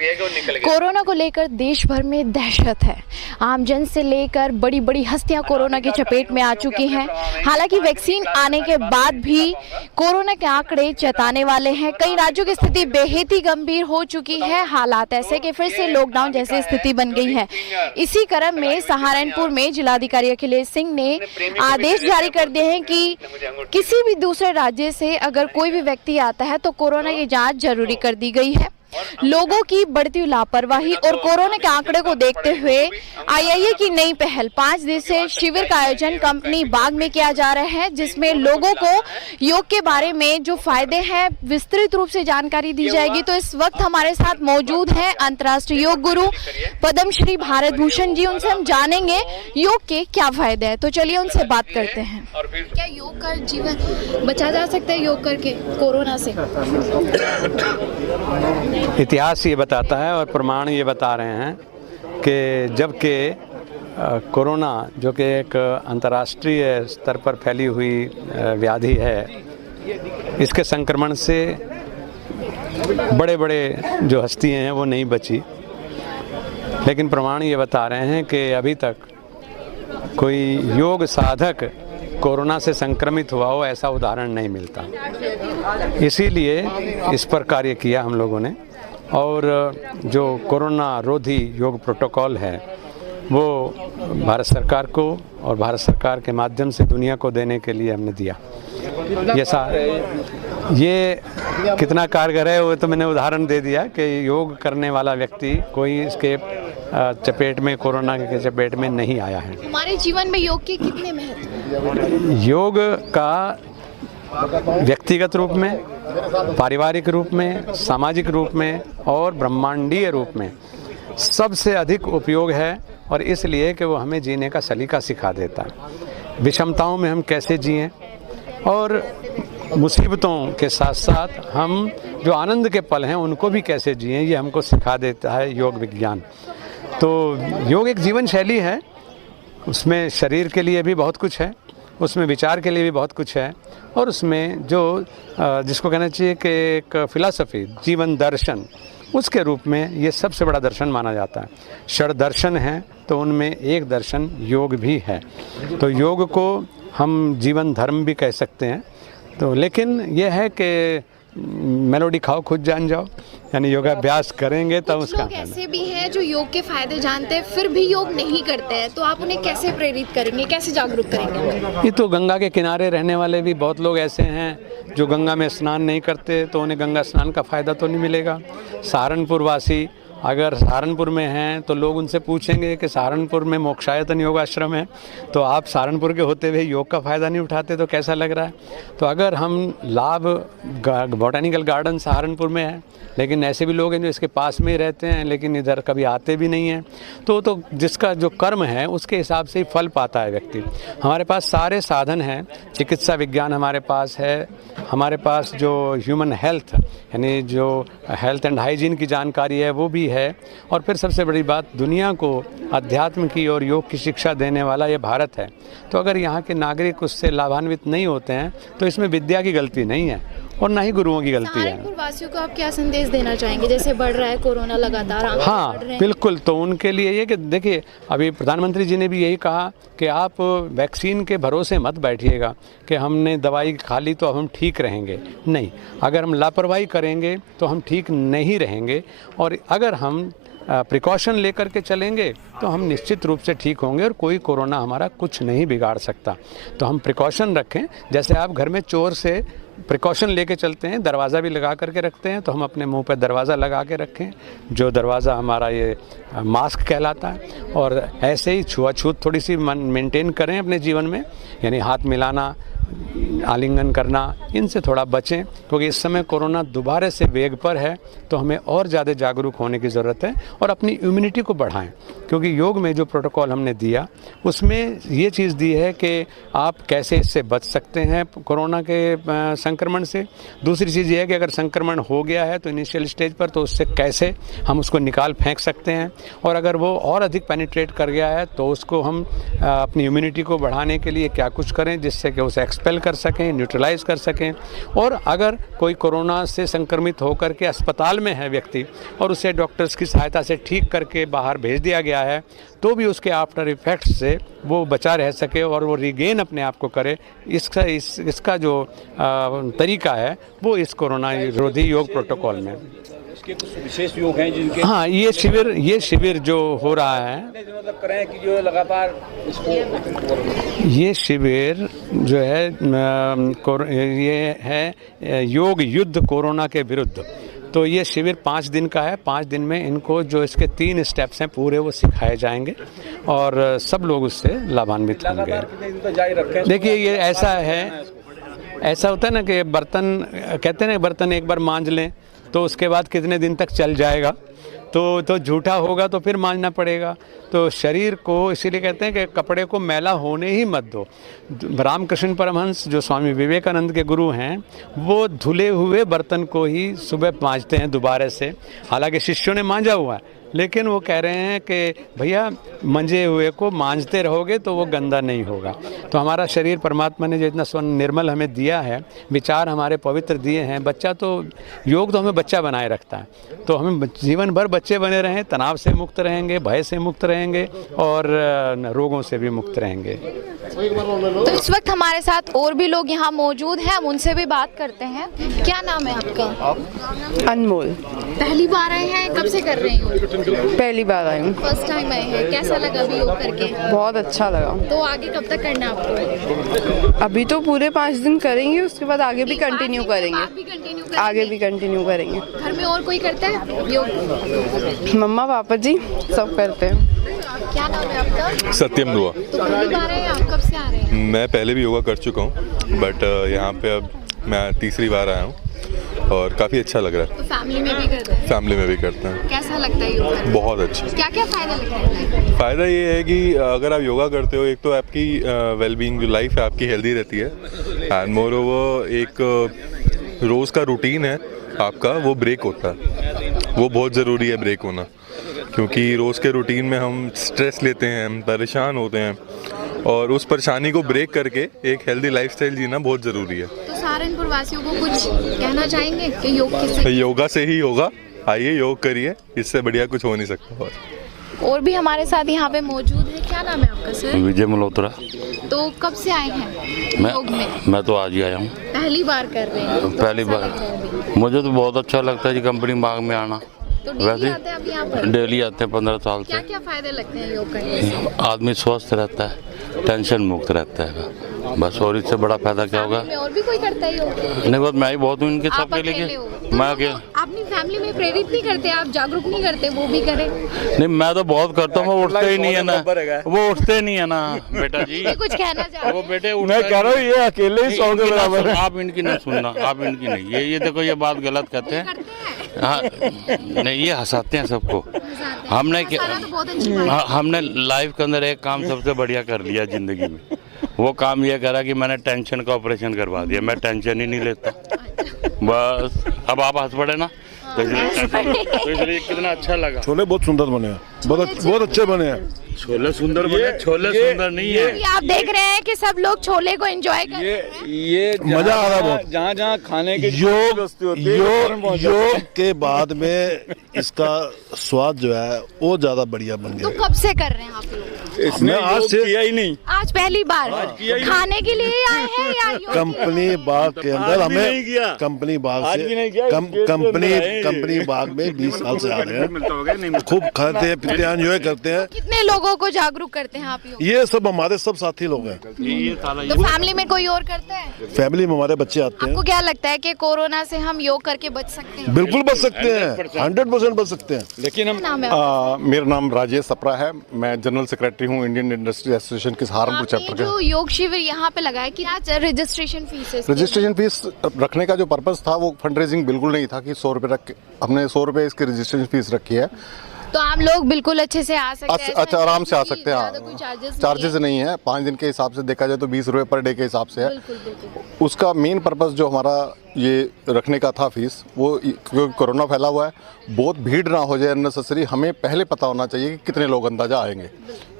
Corona को लेकर देश भर में दहशत है। आमजन से लेकर बड़ी बड़ी हस्तियां कोरोना की चपेट में आ चुकी हैं। हालांकि वैक्सीन आने के बाद भी कोरोना के आंकड़े चेताने वाले हैं। कई राज्यों की स्थिति बेहद ही गंभीर हो चुकी है। हालात ऐसे कि फिर से लॉकडाउन जैसी स्थिति बन गई है। इसी क्रम में सहारनपुर में जिलाधिकारी अखिलेश सिंह ने आदेश जारी कर दिए हैं कि किसी भी दूसरे राज्य से अगर कोई भी व्यक्ति आता है तो कोरोना की जांच जरूरी कर दी गई है। लोगों की बढ़ती लापरवाही और कोरोना के आंकड़े को देखते हुए आईआईए की नई पहल 5 दिवसीय शिविर का आयोजन कंपनी बाग में किया जा रहा है, जिसमें लोगों को योग के बारे में जो फायदे हैं विस्तृत रूप से जानकारी दी जाएगी। तो इस वक्त हमारे साथ मौजूद हैं अंतर्राष्ट्रीय योग गुरु पद्मश्री भारत भूषण जी। उनसे हम जानेंगे योग के क्या फायदे हैं। तो चलिए उनसे बात करते हैं। क्या योग का जीवन बचा जा सकता है योग करके कोरोना से? इतिहास ये बताता है और प्रमाण ये बता रहे हैं कि जबकि कोरोना जो कि एक अंतर्राष्ट्रीय स्तर पर फैली हुई व्याधि है, इसके संक्रमण से बड़े बड़े जो हस्तियां हैं वो नहीं बची, लेकिन प्रमाण ये बता रहे हैं कि अभी तक कोई योग साधक कोरोना से संक्रमित हुआ हो ऐसा उदाहरण नहीं मिलता। इसीलिए इस पर कार्य किया हम लोगों ने और जो कोरोना रोधी योग प्रोटोकॉल है वो भारत सरकार को और भारत सरकार के माध्यम से दुनिया को देने के लिए हमने दिया। ये कितना कारगर है वो तो मैंने उदाहरण दे दिया कि योग करने वाला व्यक्ति कोई इसके चपेट में, कोरोना के चपेट में नहीं आया है। हमारे जीवन में योग के कितने महत्व? योग का व्यक्तिगत रूप में, पारिवारिक रूप में, सामाजिक रूप में और ब्रह्मांडीय रूप में सबसे अधिक उपयोग है, और इसलिए कि वो हमें जीने का सलीका सिखा देता है। विषमताओं में हम कैसे जिएं और मुसीबतों के साथ साथ हम जो आनंद के पल हैं उनको भी कैसे जिएं, ये हमको सिखा देता है योग विज्ञान। तो योग एक जीवन शैली है, उसमें शरीर के लिए भी बहुत कुछ है, उसमें विचार के लिए भी बहुत कुछ है, और उसमें जो जिसको कहना चाहिए कि एक फिलॉसफी, जीवन दर्शन, उसके रूप में ये सबसे बड़ा दर्शन माना जाता है। षड दर्शन है तो उनमें एक दर्शन योग भी है। तो योग को हम जीवन धर्म भी कह सकते हैं। तो लेकिन यह है कि मेलोडी खाओ खुद जान जाओ, यानी योगाभ्यास करेंगे तब उसका। लोग ऐसे भी हैं जो योग के फायदे जानते हैं फिर भी योग नहीं करते हैं, तो आप उन्हें कैसे प्रेरित करेंगे, कैसे जागरूक करेंगे? ये तो गंगा के किनारे रहने वाले भी बहुत लोग ऐसे हैं जो गंगा में स्नान नहीं करते, तो उन्हें गंगा स्नान का फायदा तो नहीं मिलेगा। सहारनपुर वासी अगर सहारनपुर में हैं तो लोग उनसे पूछेंगे कि सहारनपुर में मोक्षायतन योग आश्रम है, तो आप सहारनपुर के होते हुए योग का फ़ायदा नहीं उठाते तो कैसा लग रहा है? तो अगर हम लाभ बॉटनिकल गार्डन सहारनपुर में है, लेकिन ऐसे भी लोग हैं जो इसके पास में ही रहते हैं लेकिन इधर कभी आते भी नहीं हैं, तो जिसका जो कर्म है उसके हिसाब से ही फल पाता है व्यक्ति। हमारे पास सारे साधन हैं, चिकित्सा विज्ञान हमारे पास है, हमारे पास जो ह्यूमन हेल्थ यानी जो हेल्थ एंड हाइजीन की जानकारी है वो भी है, और फिर सबसे बड़ी बात दुनिया को अध्यात्म की और योग की शिक्षा देने वाला ये भारत है। तो अगर यहाँ के नागरिक उससे लाभान्वित नहीं होते हैं तो इसमें विद्या की गलती नहीं है और ना ही गुरुओं की गलती है। सहारनपुर वासियों को आप क्या संदेश देना चाहेंगे, जैसे बढ़ रहा है कोरोना लगातार? हाँ बिल्कुल, तो उनके लिए ये कि देखिए अभी प्रधानमंत्री जी ने भी यही कहा कि आप वैक्सीन के भरोसे मत बैठिएगा कि हमने दवाई खा ली तो अब हम ठीक रहेंगे। नहीं, अगर हम लापरवाही करेंगे तो हम ठीक नहीं रहेंगे, और अगर हम प्रिकॉशन लेकर के चलेंगे तो हम निश्चित रूप से ठीक होंगे और कोई कोरोना हमारा कुछ नहीं बिगाड़ सकता। तो हम प्रिकॉशन रखें, जैसे आप घर में चोर से प्रिकॉशन लेके चलते हैं, दरवाज़ा भी लगा करके रखते हैं, तो हम अपने मुंह पर दरवाज़ा लगा के रखें, जो दरवाज़ा हमारा ये मास्क कहलाता है। और ऐसे ही छुआछूत थोड़ी सी मेंटेन करें अपने जीवन में, यानी हाथ मिलाना, आलिंगन करना, इनसे थोड़ा बचें, क्योंकि इस समय कोरोना दोबारा से वेग पर है, तो हमें और ज़्यादा जागरूक होने की ज़रूरत है और अपनी इम्यूनिटी को बढ़ाएं। क्योंकि योग में जो प्रोटोकॉल हमने दिया उसमें ये चीज़ दी है कि आप कैसे इससे बच सकते हैं कोरोना के संक्रमण से। दूसरी चीज़ ये है कि अगर संक्रमण हो गया है तो इनिशियल स्टेज पर, तो उससे कैसे हम उसको निकाल फेंक सकते हैं, और अगर वो और अधिक पेनिट्रेट कर गया है तो उसको हम अपनी इम्यूनिटी को बढ़ाने के लिए क्या कुछ करें जिससे कि उसे एक्सपेल कर सकें, न्यूट्रलाइज कर सकें। और अगर कोई कोरोना से संक्रमित होकर के अस्पताल में है व्यक्ति और उसे डॉक्टर्स की सहायता से ठीक करके बाहर भेज दिया गया है, तो भी उसके आफ्टर इफेक्ट्स से वो बचा रह सके और वो रिगेन अपने आप को करे। इसका जो तरीका है वो इस कोरोना विरोधी योग प्रोटोकॉल में। इसके कुछ विशेष योग हैं जिनके हाँ, ये शिविर जो हो रहा है, मतलब करें कि जो लगातार इसको, ये शिविर जो है ये है योग युद्ध कोरोना के विरुद्ध। तो ये शिविर 5 दिन का है। 5 दिन में इनको जो इसके 3 स्टेप्स हैं पूरे वो सिखाए जाएंगे और सब लोग उससे लाभान्वित होंगे। देखिए, ये ऐसा होता है ना कि बर्तन, कहते हैं ना, बर्तन एक बार मांज लें तो उसके बाद कितने दिन तक चल जाएगा, तो झूठा होगा तो फिर मांजना पड़ेगा। तो शरीर को इसीलिए कहते हैं कि कपड़े को मैला होने ही मत दो। रामकृष्ण परमहंस जो स्वामी विवेकानंद के गुरु हैं, वो धुले हुए बर्तन को ही सुबह मांजते हैं दोबारा से। हालांकि शिष्यों ने मांजा हुआ है, लेकिन वो कह रहे हैं कि भैया मंजे हुए को मांजते रहोगे तो वो गंदा नहीं होगा। तो हमारा शरीर परमात्मा ने जो इतना निर्मल हमें दिया है, विचार हमारे पवित्र दिए हैं। बच्चा तो योग तो हमें बच्चा बनाए रखता है, तो हमें जीवन भर बच्चे बने रहें, तनाव से मुक्त रहेंगे, भय से मुक्त रहेंगे और रोगों से भी मुक्त रहेंगे। तो इस वक्त हमारे साथ और भी लोग यहाँ मौजूद हैं, हम उनसे भी बात करते हैं। क्या नाम है आपका? अनमोल। पहली बार आए हैं? कब से कर रहे हैं? पहली बार आई हूँ। फर्स्ट टाइम आए हैं। कैसा लगा अभी योग करके? बहुत अच्छा लगा। तो आगे कब तक करना है आपको? अभी तो पूरे 5 दिन करेंगे, उसके बाद आगे भी कंटिन्यू करेंगे। आगे भी कंटिन्यू करेंगे। घर में और कोई करता है योग? मम्मा पापा जी सब करते हैं। क्या नाम है आपका? सत्यम दुआ। तो पहली बार आए हैं आप? कब से आ रहे हैं? मैं पहले भी योगा कर चुका हूँ, बट यहाँ पे अब मैं तीसरी बार आया हूँ और काफ़ी अच्छा लग रहा है। तो फैमिली में भी करते हैं? फैमिली में भी करते हैं। कैसा लगता है योग करना? बहुत अच्छा। क्या क्या फ़ायदा लगता है? फ़ायदा ये है कि अगर आप योगा करते हो, एक तो आपकी वेलबींग जो लाइफ है आपकी हेल्दी रहती है, एंड मोर ओवर एक रोज़ का रूटीन है आपका, वो ब्रेक होता है। वो बहुत ज़रूरी है ब्रेक होना, क्योंकि रोज़ के रूटीन में हम स्ट्रेस लेते हैं, हम परेशान होते हैं, और उस परेशानी को ब्रेक करके एक हेल्दी लाइफस्टाइल जीना बहुत ज़रूरी है। तो सहारनपुर वासियों को कुछ कहना चाहेंगे कि योग किससे? योगा से ही होगा। आइए योग करिए, इससे बढ़िया कुछ हो नहीं सकता। और भी हमारे साथ यहाँ पे मौजूद है। क्या नाम है आपका सर? विजय मल्होत्रा। तो कब से आए हैं योग में? मैं तो आज ही आया हूँ। पहली बार कर रहे हैं? पहली बार। मुझे तो बहुत अच्छा लगता है जी कंपनी बाग में आना। तो डेली आते हैं आप यहाँ पर? डेली आते हैं 15 साल से। क्या क्या फायदे लगते हैं योग करने से? आदमी स्वस्थ रहता है, टेंशन मुक्त रहता है, बस। और इससे बड़ा फायदा क्या होगा? में और भी कोई करता है योग? नहीं, बस मैं ही बहुत हूँ इनके आप सबके लिए। अकेले हो? मैं अकेले। अपनी फैमिली में प्रेरित नहीं करते? आप जागरूक नहीं करते वो भी करें? नहीं, मैं तो बहुत करता हूँ, वो उठते ही नहीं है ना। वो उठते नहीं है ना बेटा जी। कुछ कहना चाहते? वो बेटे मैं कह रहा हूँ ये अकेले ही 100 के बराबर है। आप इनकी नहीं सुनना, आप इनकी नहीं। ये देखो, ये बात गलत कहते हैं। हाँ, नहीं, ये हंसाते हैं सबको। हमने लाइफ के अंदर एक काम सबसे बढ़िया कर लिया जिंदगी में। वो काम ये करा कि मैंने टेंशन का ऑपरेशन करवा दिया। मैं टेंशन ही नहीं लेता, बस। अब आप हंस पड़े ना, तो इसलिए कितना अच्छा लगा। छोले बहुत सुंदर बने हैं, बहुत अच्छे बने हैं। छोले सुंदर बने? छोले सुंदर नहीं है। आप देख रहे हैं कि सब लोग छोले को एंजॉय कर रहे हैं। ये मजा आ रहा है बहुत। जहाँ जहाँ खाने के योग के बाद में इसका स्वाद जो है वो ज्यादा बढ़िया बन तो गया। कब से कर रहे हैं आप लोग? इसने आज से किया ही नहीं। आज पहली बार खाने के लिए आए हैं या योग? कंपनी बाग के अंदर हमें कंपनी बाग से कंपनी बाग में 20 साल से आ रहे हैं। खूब खाते हैं, पीते हैं, एंजॉय करते हैं। कितने लोगों को जागरूक करते हैं आप योग? ये सब हमारे सब साथी लोग हैं। तो फैमिली में कोई और करता है? फैमिली में हमारे बच्चे आते हैं। आपको क्या लगता है कि कोरोना से हम योग करके बच सकते हैं? बिल्कुल बच सकते हैं, 100% बच सकते हैं। लेकिन हम नाम है आपका? मेरा नाम राजेश सप्रा है। मैं जनरल सेक्रेटरी हूँ इंडियन इंडस्ट्री एसोसिएशन के सहारनपुर आपने चैप्टर जो योग शिविर यहाँ पे लगाया कि आज रजिस्ट्रेशन फीस है? रजिस्ट्रेशन फीस रखने का जो पर्पस था वो फंड रेजिंग बिल्कुल नहीं था कि 100 रुपये रख, हमने 100 रुपये इसकी रजिस्ट्रेशन फीस रखी है। तो आम लोग बिल्कुल अच्छे से आ सकते हैं? अच्छा, आराम से आ सकते हैं। ज़्यादा कोई चार्जेस नहीं है। 5 दिन के हिसाब से देखा जाए तो 20 रुपये पर डे के हिसाब से है। बिल्कुल। उसका मेन पर्पस जो हमारा ये रखने का था फीस, वो क्योंकि कोरोना फैला हुआ है, बहुत भीड़ ना हो जाए अननेसेसरी, हमें पहले पता होना चाहिए कि कितने लोग अंदाजा आएंगे।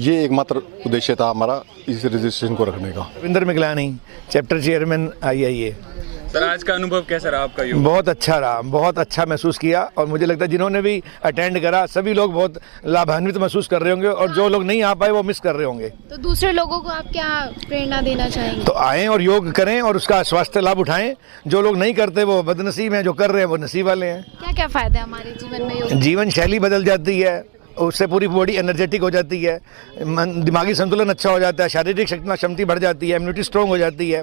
ये एकमात्र उद्देश्य था हमारा इस रजिस्ट्रेशन को रखने का। Ravinder Miglani, chapter chairman IIA। Sir, आज का अनुभव कैसा रहा आपका? बहुत अच्छा रहा, बहुत अच्छा महसूस किया, और मुझे लगता है जिन्होंने भी अटेंड करा सभी लोग बहुत लाभान्वित महसूस कर रहे होंगे, और जो लोग नहीं आ पाए वो मिस कर रहे होंगे। तो दूसरे लोगों को आप क्या प्रेरणा देना चाहेंगे? तो आएँ और योग करें और उसका स्वास्थ्य लाभ उठाएं। जो लोग नहीं करते वो बदनसीब हैं, जो कर रहे हैं वो नसीब वाले हैं। क्या क्या फायदे हमारे जीवन में योग? जीवन शैली बदल जाती है, उससे पूरी बॉडी एनर्जेटिक हो जाती है, दिमागी संतुलन अच्छा हो जाता है, शारीरिक क्षमता बढ़ जाती है, इम्यूनिटी स्ट्रॉन्ग हो जाती है।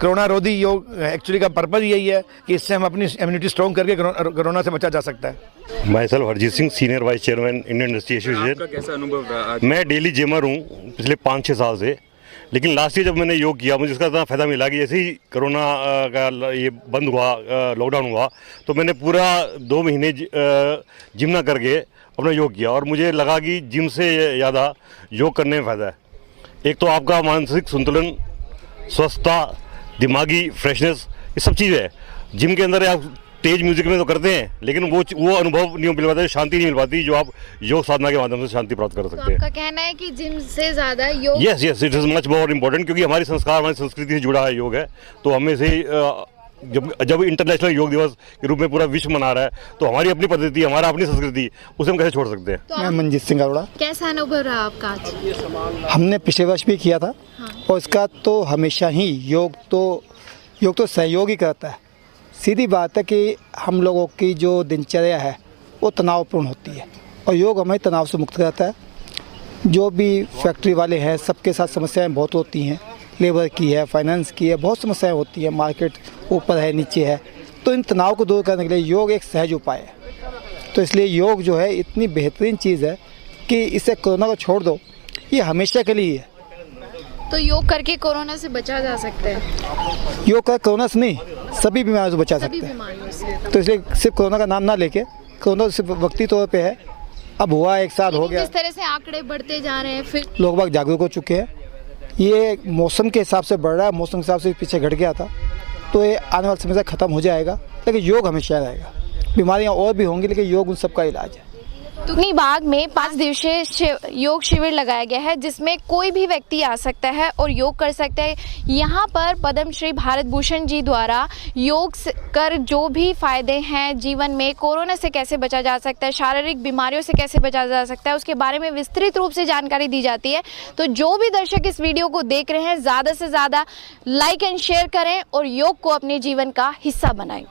कोरोना रोधी योग एक्चुअली का पर्पज यही है कि इससे हम अपनी इम्यूनिटी स्ट्रॉन्ग करके कोरोना से बचा जा सकता है। मैं sir Harjeet Singh, senior vice chairman Indian industry association. कैसा अनुभव रहा? मैं डेली जिमर हूँ पिछले 5-6 साल से, लेकिन लास्ट ईयर जब मैंने योग किया मुझे इसका इतना फ़ायदा मिला कि जैसे ही कोरोना का ये बंद हुआ, लॉकडाउन हुआ, तो मैंने पूरा 2 महीने जिम ना करके अपना योग किया, और मुझे लगा कि जिम से ज़्यादा योग करने में फ़ायदा है। एक तो आपका मानसिक संतुलन, स्वस्थता, दिमागी फ्रेशनेस, ये सब चीज़ है। जिम के अंदर आप तेज म्यूजिक में तो करते हैं, लेकिन वो अनुभव नहीं मिल पाता, शांति नहीं मिल पाती जो आप योग साधना के माध्यम से शांति प्राप्त कर सकते हैं। आपका कहना है कि जिम से ज़्यादा योग? Yes, it is much more important, क्योंकि हमारी संस्कार, हमारी संस्कृति से जुड़ा है योग है। तो हमें से जब इंटरनेशनल योग दिवस के रूप में पूरा विश्व मना रहा है, तो हमारी अपनी पद्धति, हमारा अपनी संस्कृति, उसे हम कैसे छोड़ सकते हैं? मैं मनजीत सिंह अरोड़ा। कैसा अनुभव रहा आपका आज? हमने पिछले वर्ष भी किया था, और इसका तो हमेशा ही योग तो सहयोग ही करता है। सीधी बात है कि हम लोगों की जो दिनचर्या है वो तनावपूर्ण होती है, और योग हमें तनाव से मुक्त करता है। जो भी फैक्ट्री वाले हैं सबके साथ समस्याएं बहुत होती हैं, लेबर की है, फाइनेंस की है, बहुत समस्याएं होती है, मार्केट ऊपर है नीचे है, तो इन तनाव को दूर करने के लिए योग एक सहज उपाय है। तो इसलिए योग जो है इतनी बेहतरीन चीज़ है कि इसे कोरोना को छोड़ दो, ये हमेशा के लिए है। तो योग करके कोरोना से बचा जा सकता है? योग का कोरोना से नहीं, सभी बीमारियों से बचा सकते हैं। तो इसलिए सिर्फ कोरोना का नाम ना लेके, कोरोना सिर्फ वक्ती तौर पे है, अब हुआ 1 साल हो गया। जिस तरह से आंकड़े बढ़ते जा रहे हैं, फिर लोग बाग जागरूक हो चुके हैं। ये मौसम के हिसाब से बढ़ रहा है, मौसम के हिसाब से पीछे घट गया था, तो ये आने वाले समय से ख़त्म हो जाएगा। लेकिन योग हमेशा रहेगा। बीमारियाँ और भी होंगी, लेकिन योग उन सबका इलाज है। तुगनी बाग में 5 दिवसीय योग शिविर लगाया गया है, जिसमें कोई भी व्यक्ति आ सकता है और योग कर सकता है। यहाँ पर पद्मश्री भारत भूषण जी द्वारा योग कर जो भी फायदे हैं जीवन में, कोरोना से कैसे बचा जा सकता है, शारीरिक बीमारियों से कैसे बचा जा सकता है, उसके बारे में विस्तृत रूप से जानकारी दी जाती है। तो जो भी दर्शक इस वीडियो को देख रहे हैं, ज़्यादा से ज़्यादा लाइक एंड शेयर करें और योग को अपने जीवन का हिस्सा बनाएं।